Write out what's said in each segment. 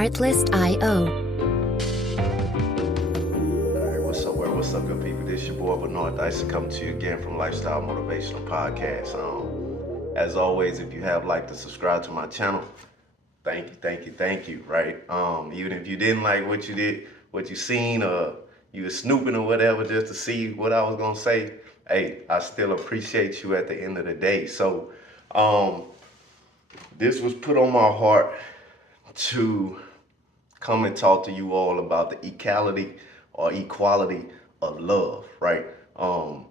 Artlist.io. Alright, what's up, world? What's up, good people? This your boy Bernard Dyson coming to you again from Lifestyle Motivational Podcast. As always, if you have liked to subscribe to my channel, thank you, right? Even if you didn't like what you did, what you seen, or you were snooping or whatever just to see what I was gonna say, hey, I still appreciate you at the end of the day. So, this was put on my heart to come and talk to you all about the equality of love, right? And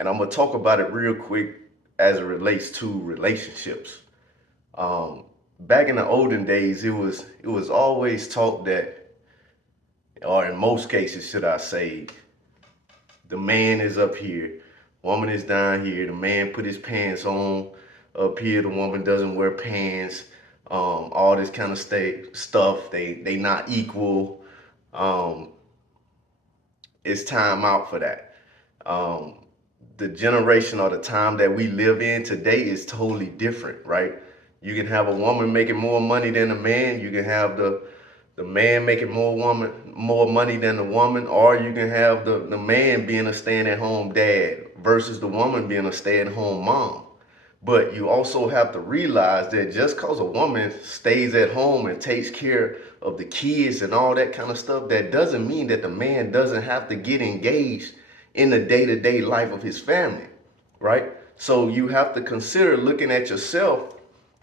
I'm gonna talk about it real quick as it relates to relationships. Back in the olden days, it was always taught that, or in most cases, should I say, the man is up here, woman is down here. The man put his pants on up here. The woman doesn't wear pants. All this kind of stuff. They not equal. It's time out for that. The generation or the time that we live in today is totally different, right? You can have a woman making more money than a man. You can have the man making more money than the woman, or you can have the man being a stay-at-home dad versus the woman being a stay-at-home mom. But you also have to realize that just because a woman stays at home and takes care of the kids and all that kind of stuff, that doesn't mean that the man doesn't have to get engaged in the day-to-day life of his family, right? So you have to consider looking at yourself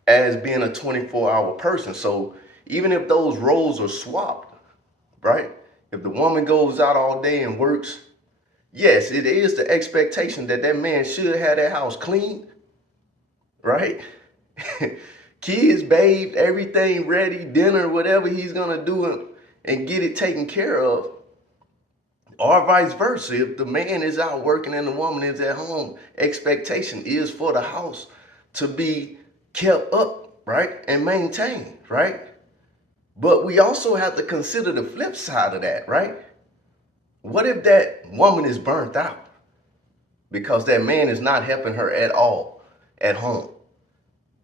as being a 24-hour person. So even if those roles are swapped, right? If the woman goes out all day and works, yes, it is the expectation that that man should have that house clean, right? Kids bathed, everything ready, dinner, whatever he's gonna do and get it taken care of. Or vice versa, if the man is out working and the woman is at home, expectation is for the house to be kept up, right? And maintained, right? But we also have to consider the flip side of that, right? What if that woman is burnt out because that man is not helping her at all at home,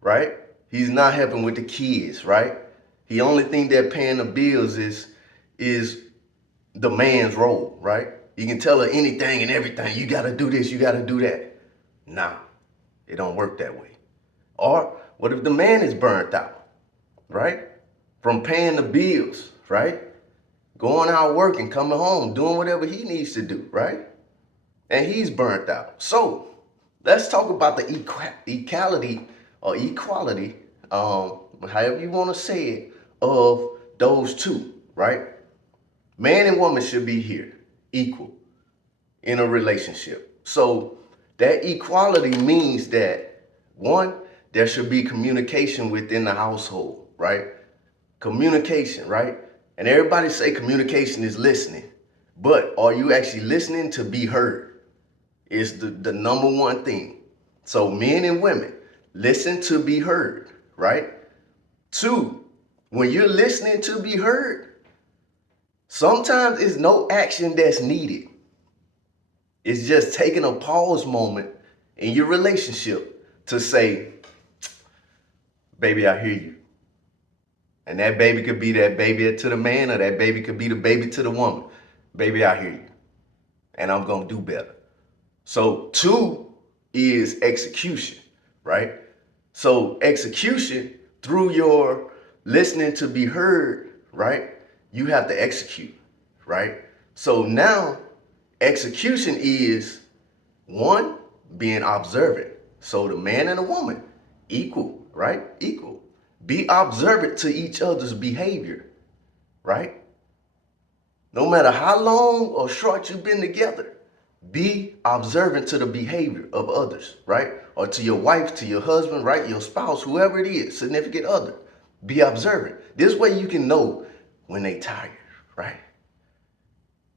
right? He's not helping with the kids, right? The only thing that paying the bills is the man's role, right? You can tell her anything and everything. You got to do this, you got to do that. Nah, it don't work that way. Or what if the man is burnt out, right? From paying the bills, right? Going out working, coming home, doing whatever he needs to do, right? And he's burnt out. So let's talk about the equality or equality, however you want to say it, of those two, right? Man and woman should be here, equal in a relationship. So that equality means that, one, there should be communication within the household, right? Communication, right? And everybody say communication is listening, but are you actually listening to be heard? Is the number one thing. So men and women, listen to be heard, right? Two, when you're listening to be heard, sometimes it's no action that's needed. It's just taking a pause moment in your relationship to say, baby, I hear you. And that baby could be that baby to the man, or that baby could be the baby to the woman. Baby, I hear you. And I'm going to do better. So two is execution, right? So execution through your listening to be heard, right? You have to execute, right? So now execution is, one, being observant. So the man and the woman, equal, right? Equal. Be observant to each other's behavior, right? No matter how long or short you've been together, be observant to the behavior of others, right? Or to your wife, to your husband, right? Your spouse, whoever it is, significant other. Be observant. This way you can know when they tired, right?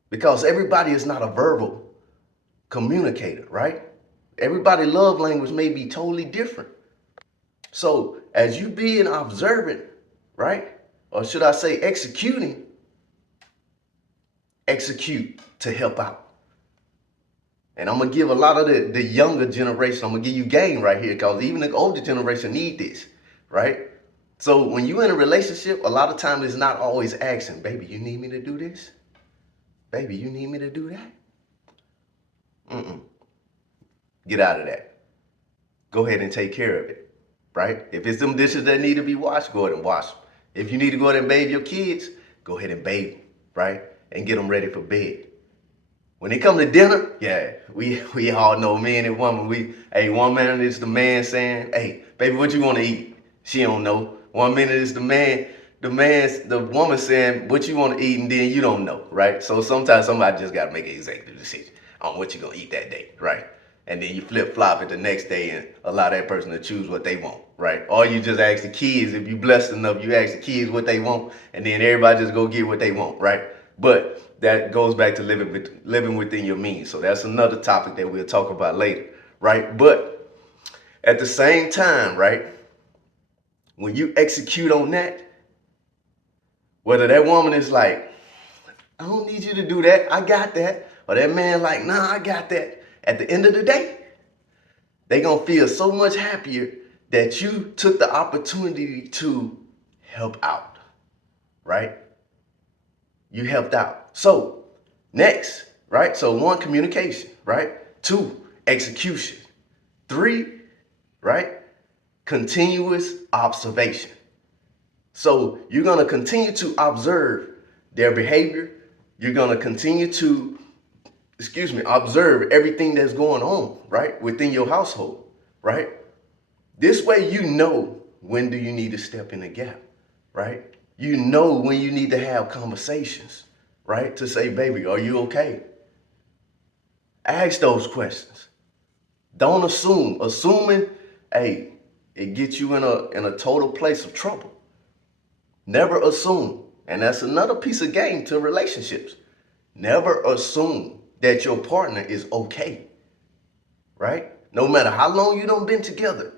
Because everybody is not a verbal communicator, right? Everybody love language may be totally different. So as you being observant, right? Or should I say executing, execute to help out. And I'm going to give a lot of the younger generation, I'm going to give you game right here, because even the older generation need this, right? So when you're in a relationship, a lot of times it's not always asking, baby, you need me to do this? Baby, you need me to do that? Mm-mm. Get out of that. Go ahead and take care of it, right? If it's them dishes that need to be washed, go ahead and wash them. If you need to go ahead and bathe your kids, go ahead and bathe them, right? And get them ready for bed. When it come to dinner, yeah, we all know, man and woman, one minute it's the man saying, hey, baby, what you want to eat? She don't know. 1 minute it's the woman saying, what you want to eat, and then you don't know, right? So sometimes somebody just got to make an executive decision on what you're going to eat that day, right? And then you flip-flop it the next day and allow that person to choose what they want, right? Or you just ask the kids, if you blessed enough, you ask the kids what they want, and then everybody just go get what they want, right? But that goes back to living within your means. So that's another topic that we'll talk about later, right? But at the same time, right, when you execute on that, whether that woman is like, I don't need you to do that, I got that, or that man like, nah, I got that, at the end of the day, they're going to feel so much happier that you took the opportunity to help out, right? You helped out. So next, right? So 1, communication, right? 2, execution. 3, right? Continuous observation. So you're going to continue to observe their behavior. You're going to continue to, observe everything that's going on, right? Within your household, right? This way you know when do you need to step in the gap, right? You know when you need to have conversations, right? To say, baby, are you okay? Ask those questions. Don't assume. Assuming, hey, it gets you in a total place of trouble. Never assume. And that's another piece of game to relationships. Never assume that your partner is okay, right? No matter how long you done been together.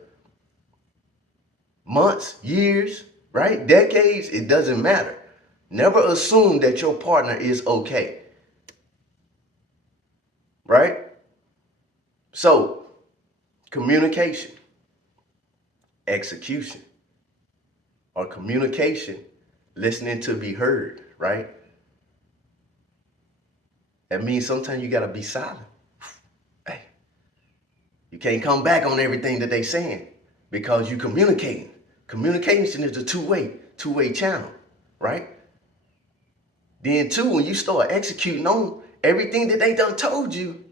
Months, years, right? Decades, it doesn't matter. Never assume that your partner is okay, right? So, communication, execution, or communication, listening to be heard, right? That means sometimes you got to be silent. Hey, you can't come back on everything that they saying because you communicating. Communication is a two-way channel, right? Then 2, when you start executing on everything that they done told you,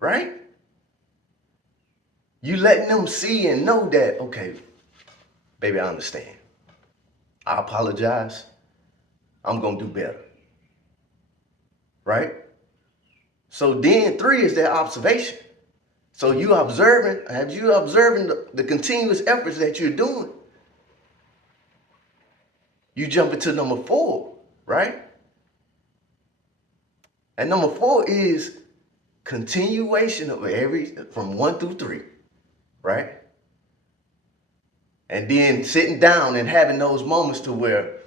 right? You letting them see and know that, okay, baby, I understand. I apologize. I'm going to do better, right? So then 3 is that observation. So as you observing the continuous efforts that you're doing, you jump into number 4, right? And number 4 is continuation of from 1 through 3, right? And then sitting down and having those moments to where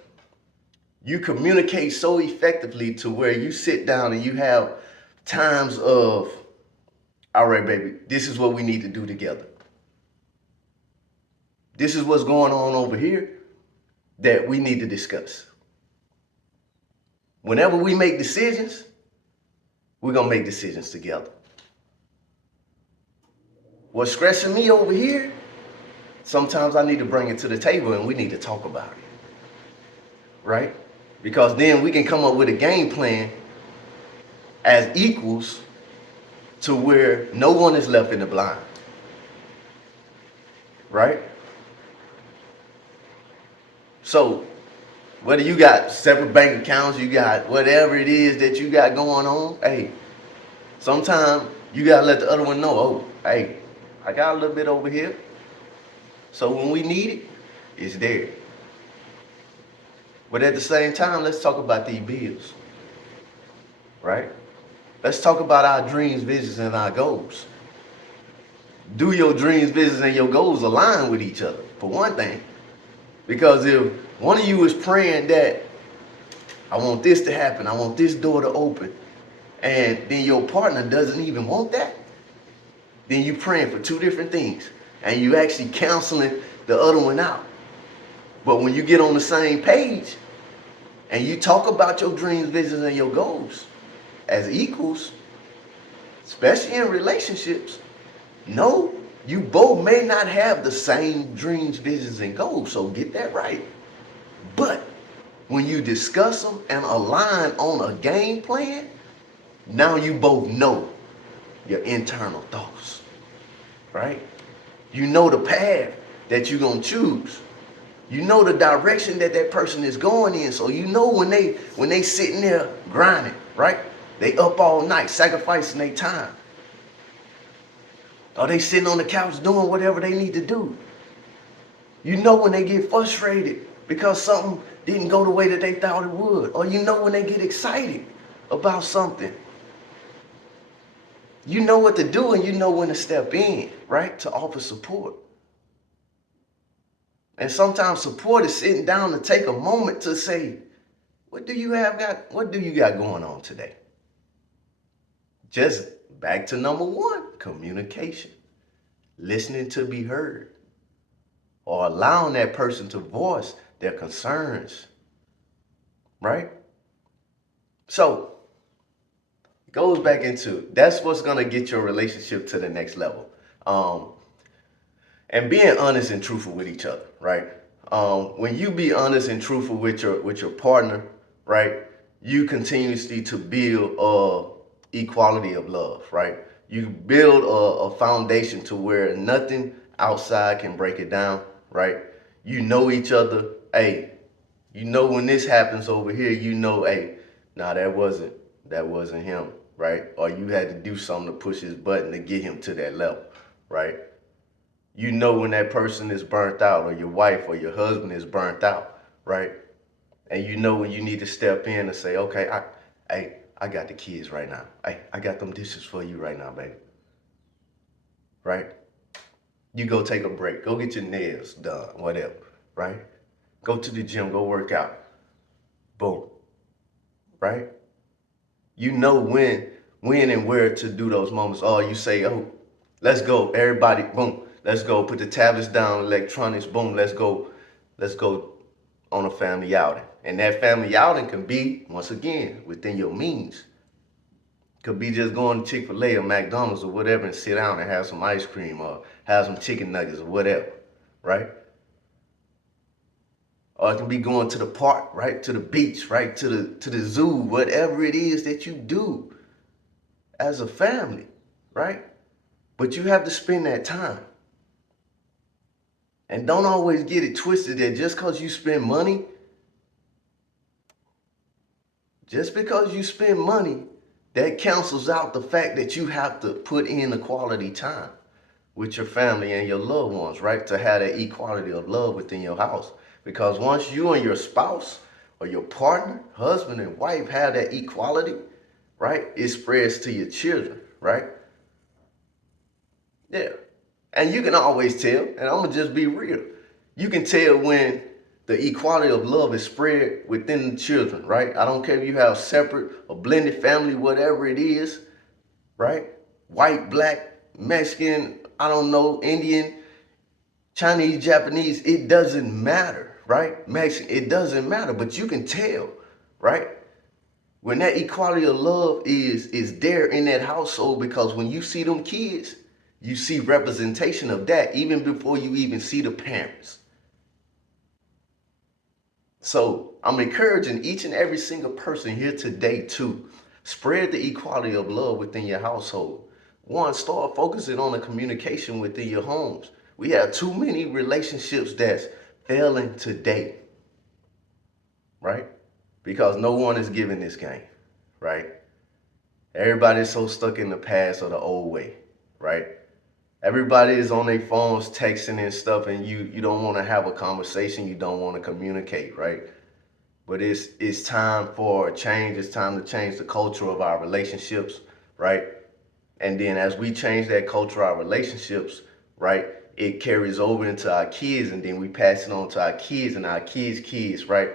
you communicate so effectively to where you sit down and you have times of, all right, baby, this is what we need to do together. This is what's going on over here that we need to discuss. Whenever we make decisions, we're going to make decisions together. What's stressing me over here, sometimes I need to bring it to the table and we need to talk about it, right? Because then we can come up with a game plan as equals to where no one is left in the blind, right? So whether you got separate bank accounts, you got whatever it is that you got going on, hey, sometimes you got to let the other one know, oh, hey, I got a little bit over here. So when we need it, it's there. But at the same time, let's talk about these bills, right? Let's talk about our dreams, visions, and our goals. Do your dreams, visions, and your goals align with each other, for one thing? Because if one of you is praying that, I want this to happen, I want this door to open, and then your partner doesn't even want that, then you praying for 2 different things. And you actually counseling the other one out. But when you get on the same page and you talk about your dreams, visions, and your goals as equals, especially in relationships, no, you both may not have the same dreams, visions, and goals. So get that right. But when you discuss them and align on a game plan, now you both know your internal thoughts, right? You know the path that you're going to choose. You know the direction that that person is going in. So you know when they sitting there grinding, right? They up all night sacrificing their time. Or they sitting on the couch doing whatever they need to do. You know when they get frustrated because something didn't go the way that they thought it would. Or you know when they get excited about something. You know what to do and you know when to step in, right? To offer support. And sometimes support is sitting down to take a moment to say, what do you got going on today? Just back to number one, communication. Listening to be heard. Or allowing that person to voice their concerns. Right? So, it goes back into, that's what's going to get your relationship to the next level. And being honest and truthful with each other, right? When you be honest and truthful with your partner, right, you continuously to build equality of love, right? You build a foundation to where nothing outside can break it down, right? You know each other. Hey, you know when this happens over here, you know, hey, nah, that wasn't him, right? Or you had to do something to push his button to get him to that level, right? You know when that person is burnt out, or your wife or your husband is burnt out, right? And you know when you need to step in and say, okay, I got the kids right now. I got them dishes for you right now, baby. Right? You go take a break. Go get your nails done, whatever, right? Go to the gym, go work out. Boom. Right? You know when and where to do those moments. Oh, you say, oh, let's go, everybody, boom. Let's go, put the tablets down, electronics, boom, let's go on a family outing. And that family outing can be, once again, within your means. Could be just going to Chick-fil-A or McDonald's or whatever and sit down and have some ice cream or have some chicken nuggets or whatever, right? Or it can be going to the park, right? To the beach, right? To the zoo, whatever it is that you do as a family, right? But you have to spend that time. And don't always get it twisted that just because you spend money, that cancels out the fact that you have to put in the quality time with your family and your loved ones, right? To have that equality of love within your house. Because once you and your spouse or your partner, husband and wife have that equality, right? It spreads to your children, right? Yeah. And you can always tell, and I'm going to just be real. You can tell when the equality of love is spread within the children, right? I don't care if you have separate or blended family, whatever it is, right? White, black, Mexican, I don't know, Indian, Chinese, Japanese, it doesn't matter, right? Mexican, it doesn't matter, but you can tell, right? When that equality of love is there in that household, because when you see them kids, you see representation of that even before you even see the parents. So I'm encouraging each and every single person here today to spread the equality of love within your household. One, start focusing on the communication within your homes. We have too many relationships that's failing today, right? Because no one is giving this game, right? Everybody's so stuck in the past or the old way, right? Everybody is on their phones texting and stuff, and you don't want to have a conversation. You don't want to communicate, right? But it's time for a change. It's time to change the culture of our relationships, right? And then as we change that culture, our relationships, right, it carries over into our kids, and then we pass it on to our kids and our kids' kids, right?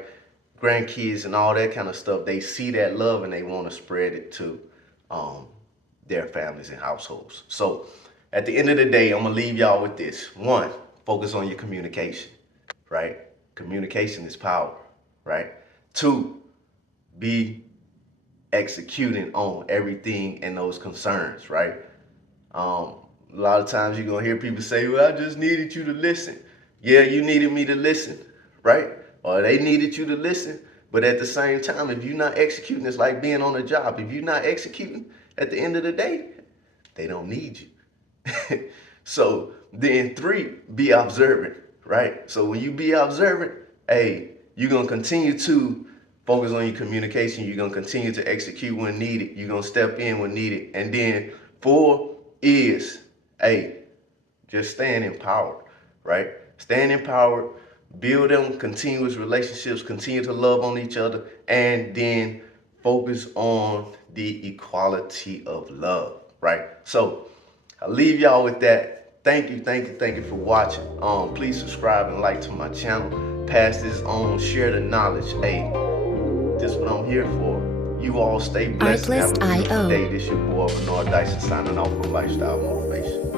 Grandkids and all that kind of stuff. They see that love and they want to spread it to their families and households. So at the end of the day, I'm going to leave y'all with this. One, focus on your communication, right? Communication is power, right? 2, be executing on everything and those concerns, right? A lot of times you're gonna hear people say, "Well, I just needed you to listen." Yeah, you needed me to listen, right? Or they needed you to listen. But at the same time, if you're not executing, it's like being on a job. If you're not executing, at the end of the day, they don't need you. So then 3, be observant, right? So when you be observant, hey, you're gonna continue to focus on your communication. You're gonna continue to execute when needed. You're gonna step in when needed. And then 4 is, hey, just staying empowered, right? Staying empowered, build them continuous relationships, continue to love on each other, and then focus on the equality of love, right? So I'll leave y'all with that. Thank you for watching. Please subscribe and like to my channel. Pass this on, share the knowledge. Hey, this is what I'm here for. You all stay blessed and have a beautiful day. This your boy Bernard Dyson signing off from Lifestyle Motivation.